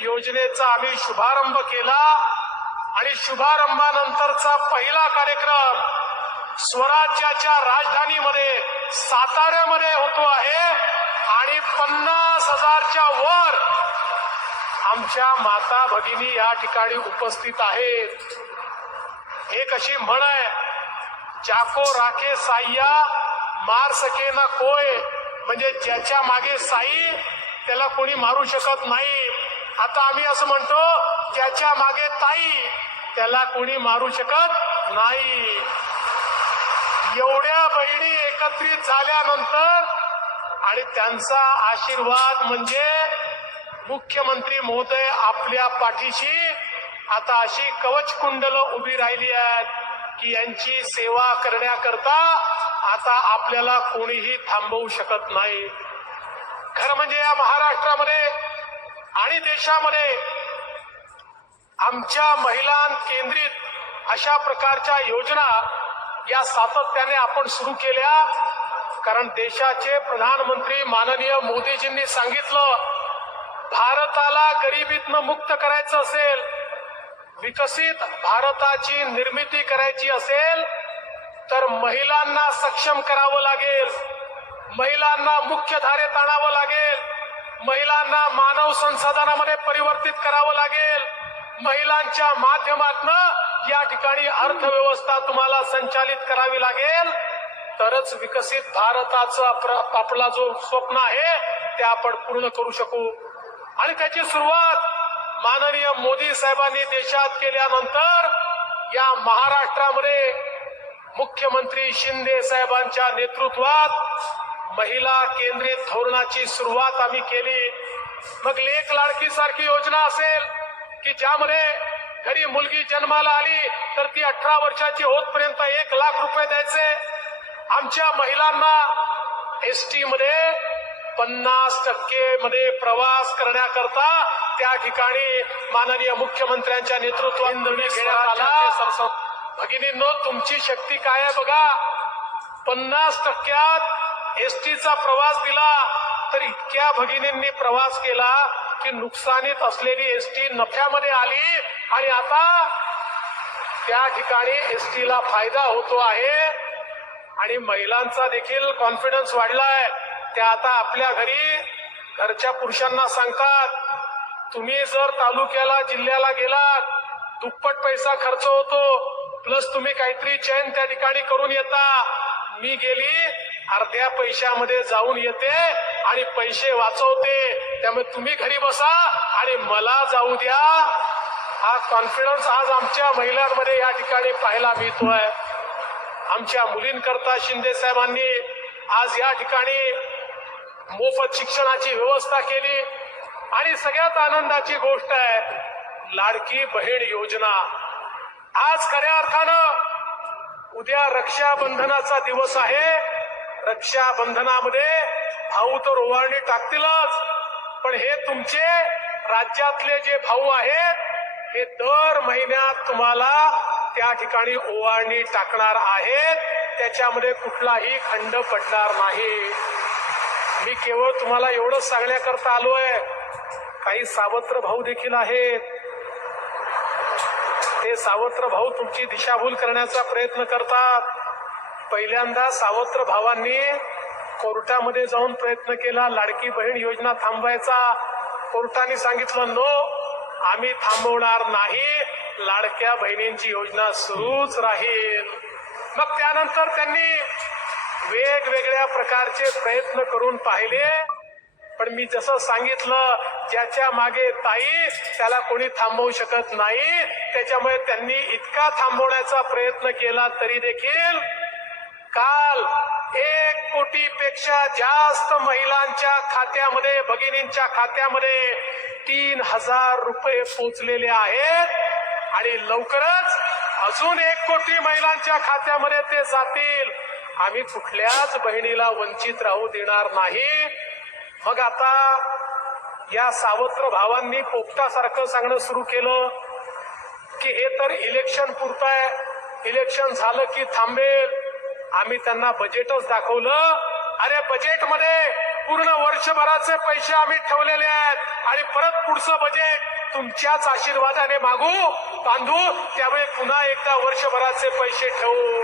योजनेचा आम्ही शुभारंभ केला आणि शुभारंभानंतरचा पहिला कार्यक्रम स्वराज्याच्या राजधानीमध्ये साताऱ्यामध्ये होतो आहे आणि 50,000च्या वर आमच्या माता भगिनी या ठिकाणी उपस्थित आहेत। एक अशी म्हण आहे, जाको राखे साईया मार सके ना कोय, म्हणजे ज्याच्या मागे साई त्याला कोणी मारू शकत नाही। आता आम्ही असं म्हणतो, ज्याच्या मागे ताई त्याला कोणी मारू शकत नाही। एवढ्या बहिणी एकत्रित झाल्यानंतर आणि त्यांचा आशीर्वाद म्हणजे मुख्यमंत्री महोदय आपल्या पाठीशी आता अशी कवच कुंडल उभी राहिली आहेत की यांची सेवा करण्याकरता आता आपल्याला कोणीही थांबवू शकत नाही। खरं म्हणजे या महाराष्ट्रामध्ये आणि देशामध्ये आमच्या महिलां केंद्रित अशा प्रकारच्या योजना या सातत्याने आपण सुरू केल्या, कारण देशाचे प्रधानमंत्री माननीय मोदीजींनी सांगितलं, भारताला गरिबीतनं मुक्त करायचं असेल, विकसित भारताची निर्मिती करायची असेल तर महिलांना सक्षम करावं लागेल, महिलांना मुख्य धारेत आणावं लागेल, महिलांना मानव संसाधनामध्ये परिवर्तित करावं लागेल, महिलांच्या माध्यमातून या ठिकाणी अर्थव्यवस्था तुम्हाला संचालित करावी लागेल, तरच विकसित भारताचा आपला जो स्वप्न आहे ते आपण पूर्ण करू शकू। आणि त्याची सुरुवात माननीय मोदी साहेबांनी देशात केल्यानंतर या महाराष्ट्रामध्ये मुख्यमंत्री शिंदे साहेबांच्या नेतृत्वात महिला केंद्रित धोरणाची सुरुवात आम्ही केली। मग लेक लाडकी सारखी योजना असेल की ज्यामध्ये घरी मुलगी जन्माला आली तर ती 18 वर्षाची होतपर्यंत 1 लाख रुपये द्यायचे। आमच्या महिलांना एसटी मध्ये 50% मध्ये प्रवास करण्याकरता त्या ठिकाणी माननीय मुख्यमंत्र्यांच्या नेतृत्वात निर्णय घेण्यात आला। भगिनींनो, तुमची शक्ती काय आहे बघा। 50% एसटीचा प्रवास दिला तर इतक्या भगिनींनी प्रवास केला की नुकसानीत असलेली एसटी नफ्यामध्ये आली आणि आता त्या ठिकाणी एसटीला फायदा होतो आहे आणि महिलांचा देखील कॉन्फिडन्स वाढलाय। त्या आता आपल्या घरच्या पुरुषांना सांगतात, तुम्ही जर तालुक्याला जिल्ह्याला गेलात दुप्पट पैसा खर्च होतो, प्लस तुम्ही काहीतरी चैन त्या ठिकाणी करून येता, मी गेली अर्ध्या पैशामध्ये जाऊन येते आणि पैसे वाचवते, त्यामुळे तुम्ही घरी बसा आणि मला जाऊ द्या। हा कॉन्फिडन्स आज आमच्या महिलांमध्ये या ठिकाणी पाहायला मिळतोय। आमच्या मुलींकरता शिंदे साहेबांनी आज या ठिकाणी मोफत शिक्षणाची व्यवस्था केली आणि सगळ्यात आनंदाची गोष्ट आहे लाडकी बहीण योजना। आज खऱ्या अर्थानं उद्या रक्षाबंधनाचा दिवस आहे। रक्षाबंधनामध्ये भाऊ तर ओवाळणी टाकतीलच, पण हे तुमचे राज्यातले जे भाऊ आहेत हे दर महिन्यात तुम्हाला त्या ठिकाणी ओवाळणी टाकणार आहेत, त्याच्यामध्ये कुठलाही खंड पडणार नाही। मी केवळ तुम्हाला एवढंच सांगण्याकरता आलोय, काही सावत्र भाऊ देखील आहेत, ते सावत्र भाऊ तुमची दिशाभूल करण्याचा प्रयत्न करतात। पहिल्यांदा सावत्र भावांनी कोर्टामध्ये जाऊन प्रयत्न केला लाडकी बहीण योजना थांबवायचा, कोर्टाने सांगितलं नो, आम्ही थांबवणार नाही, लाडक्या बहिणींची योजना सुरूच राहील। मग त्यानंतर त्यांनी वेगवेगळ्या प्रकारचे प्रयत्न करून पाहिले, पण मी जसं सांगितलं, ज्याच्या मागे ताई त्याला कोणी थांबवू शकत नाही, त्याच्यामुळे त्यांनी इतका थांबवण्याचा प्रयत्न केला तरी देखील काल 1 कोटीपेक्षा जास्त महिलांच्या खात्यामध्ये, भगिनींच्या खात्यामध्ये 3,000 रुपये पोचलेले आहेत आणि लवकरच अजून 1 कोटी महिलांच्या खात्यामध्ये ते जातील। आम्ही कुठल्याच बहिणीला वंचित राहू देणार नाही। मग आता या सावत्र भावांनी पोपटासारखं सांगणं सुरू केलं की हे तर इलेक्शन पुरतं आहे, इलेक्शन झालं की थांबेल। आम्ही त्यांना बजेटच दाखवलं, अरे बजेटमध्ये पूर्ण वर्षभराचे पैसे आम्ही ठेवलेले आहेत आणि परत पुढचं बजेट तुमच्याच आशीर्वादाने मागू बांधू, त्यामुळे पुन्हा एकदा वर्षभराचे पैसे ठेवू.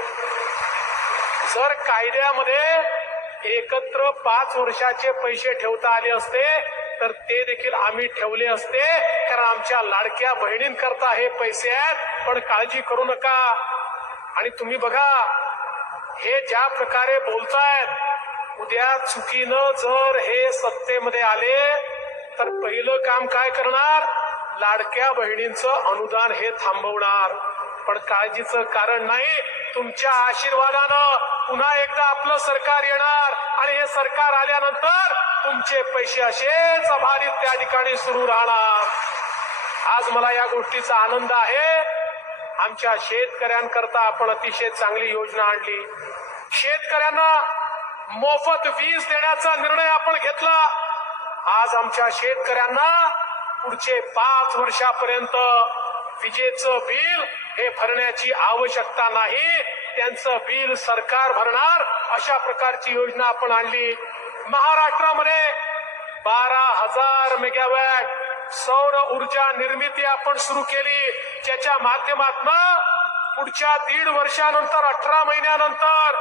जर कायद्यामध्ये एकत्र 5 वर्षाचे पैसे ठेवता आले असते तर ते देखील आम्ही ठेवले असते, कारण आमच्या लाडक्या बहिणींकरता हे पैसे आहेत. पण काळजी करू नका. आणि तुम्ही बघा, हे ज्या प्रकारे बोलतायत, उद्या चुकीनं जर हे सत्तेमध्ये आले तर पहिलं काम काय करणार? लाडक्या बहिणींचं अनुदान हे थांबवणार. पण काळजीचं कारण नाही, तुमच्या आशीर्वादानं पुन्हा एकदा आपलं सरकार येणार आणि हे सरकार आल्यानंतर तुमचे पैसे असेच अभारित त्या ठिकाणी सुरू राहणार. आज मला या गोष्टीचा आनंद आहे. आमच्या शेतकऱ्यांकरता आपण अतिशय चांगली योजना आणली. शेतकऱ्यांना मोफत वीज देण्याचा निर्णय आपण घेतला. आज आमच्या शेतकऱ्यांना पुढचे 5 वर्षापर्यंत विजेचं बिल हे भरण्याची आवश्यकता नाही, त्यांचं बिल सरकार भरणार, अशा प्रकारची योजना आपण आणली. महाराष्ट्रामध्ये 12,000 मेगावॅट सौर ऊर्जा निर्मिती आपण सुरू केली, ज्याच्या माध्यमातून पुढच्या 1.5 वर्षानंतर 18 महिन्यानंतर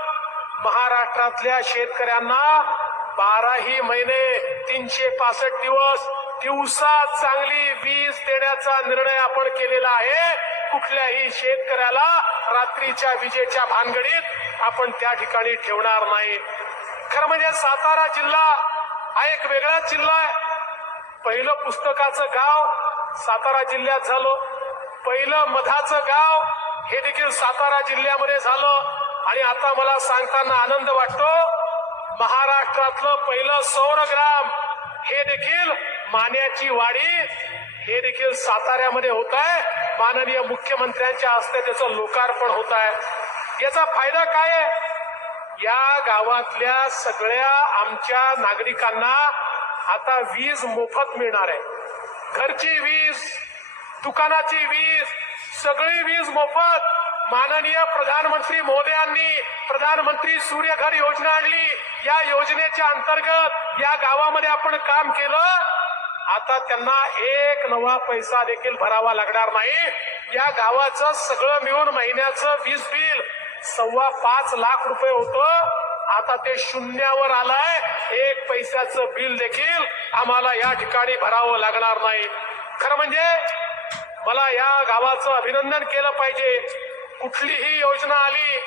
महाराष्ट्रातल्या शेतकऱ्यांना 12ही महिने 365 दिवस दिवसात चांगली वीज देण्याचा निर्णय आपण केलेला आहे. कुठल्याही शेतकऱ्याला रात्रीच्या विजेच्या भानगडीत आपण त्या ठिकाणी ठेवणार नाही. खरं म्हणजे सातारा जिल्हा हा एक वेगळाच जिल्हा आहे. पहिलं पुस्तकाचं गाव सातारा जिल्ह्यात झालं, पहिलं मधाचं गाव हे देखील सातारा जिल्ह्यामध्ये झालं. आणि आता मला सांगताना आनंद वाटतो, महाराष्ट्रातलं पहिलं सौरग्राम हे देखील मान्याची वाडी हे देखील साताऱ्यामध्ये होत आहे. माननीय मुख्यमंत्र्यांच्या हस्ते त्याचं लोकार्पण होत आहे. याचा फायदा काय आहे? या गावातल्या सगळ्या आमच्या नागरिकांना आता वीज मोफत मिळणार आहे. घरची वीज, दुकानाची वीज, सगळी वीज मोफत. माननीय प्रधानमंत्री महोदयांनी प्रधानमंत्री सूर्यघर योजना आणली. या योजनेच्या अंतर्गत या गावामध्ये आपण काम केलं. आता त्यांना एक नवा पैसा देखील भरावा लागणार नाही. या गावाचं सगळं मिळून महिन्याचं वीज बिल 5.25 लाख रुपये होतं, आता ते शून्यावर आलंय. 1 पैशाचं बिल देखील आम्हाला या ठिकाणी भरावं लागणार नाही. खरं म्हणजे मला या गावाचं अभिनंदन केलं पाहिजे. कुठलीही योजना आली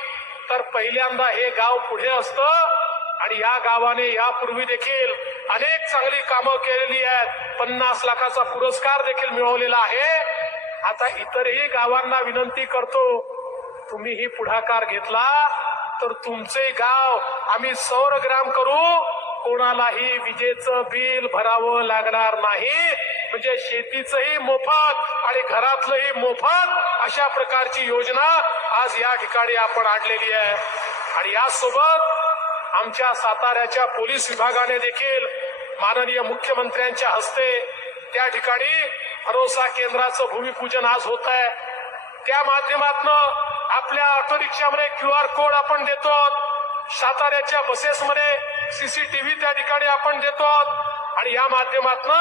तर पहिल्यांदा हे गाव पुढे असतं. आणि या गावाने यापूर्वी देखील अनेक चांगली कामं केलेली आहेत. 50 लाखाचा पुरस्कार देखील मिळवलेला आहे. आता इतरही गावांना विनंती करतो, तुम्हीही पुढाकार घेतला तर तुमचे गाव आम्ही सौरग्राम करू, कोणालाही विजेचं बिल भरावं लागणार नाही. म्हणजे शेतीचंही मोफत आणि घरातलंही मोफत, अशा प्रकारची योजना आज या ठिकाणी आपण आणलेली आहे. आणि यासोबत आमच्या साताऱ्याच्या पोलीस विभागाने देखील माननीय मुख्यमंत्र्यांच्या हस्ते त्या ठिकाणी भरोसा केंद्राचं भूमिपूजन आज होत आहे. त्या माध्यमातून आपल्या ऑटो रिक्षामध्ये QR कोड आपण देतो. साताऱ्याच्या बसेसमध्ये CCTV त्या ठिकाणी आपण देतो. आणि या माध्यमातून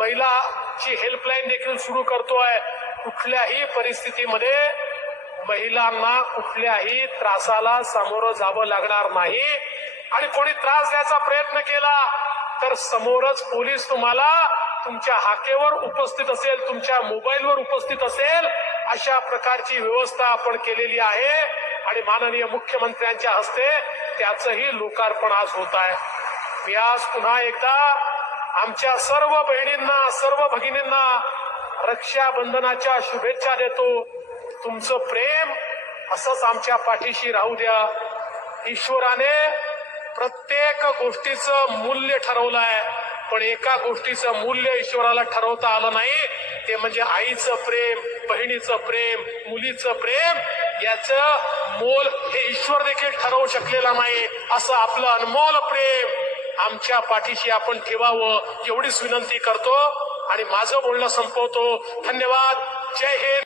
महिलाची हेल्पलाईन देखील सुरू करतोय. कुठल्याही परिस्थितीमध्ये महिलांना कुठल्याही त्रासाला सामोरं जावं लागणार नाही. आणि कोणी त्रास द्यायचा प्रयत्न केला तर समोरच पोलीस तुम्हाला तुमच्या हाकेवर उपस्थित असेल, तुमच्या मोबाईलवर उपस्थित असेल, अशा प्रकारची व्यवस्था आपण केलेली आहे. आणि माननीय मुख्यमंत्र्यांच्या हस्ते त्याचंही लोकार्पण आज होत आहे. मी आज पुन्हा एकदा आमच्या सर्व बहिणींना, सर्व भगिनींना रक्षाबंधनाच्या शुभेच्छा देतो. तुमचं प्रेम असंच आमच्या पाठीशी राहू द्या. ईश्वराने प्रत्येक गोष्टीचं मूल्य ठरवलं आहे, पण एका गोष्टीचं मूल्य ईश्वराला ठरवता आलं नाही, ते म्हणजे आईचं प्रेम, बहिणीचं प्रेम, मुलीचं प्रेम. याचं मोल हे ईश्वर देखील ठरवू शकलेला नाही. असं आपलं अनमोल प्रेम आमच्या पाठीशी आपण ठेवावं, एवढीच विनंती करतो आणि माझं बोलणं संपवतो. धन्यवाद. जय हिंद.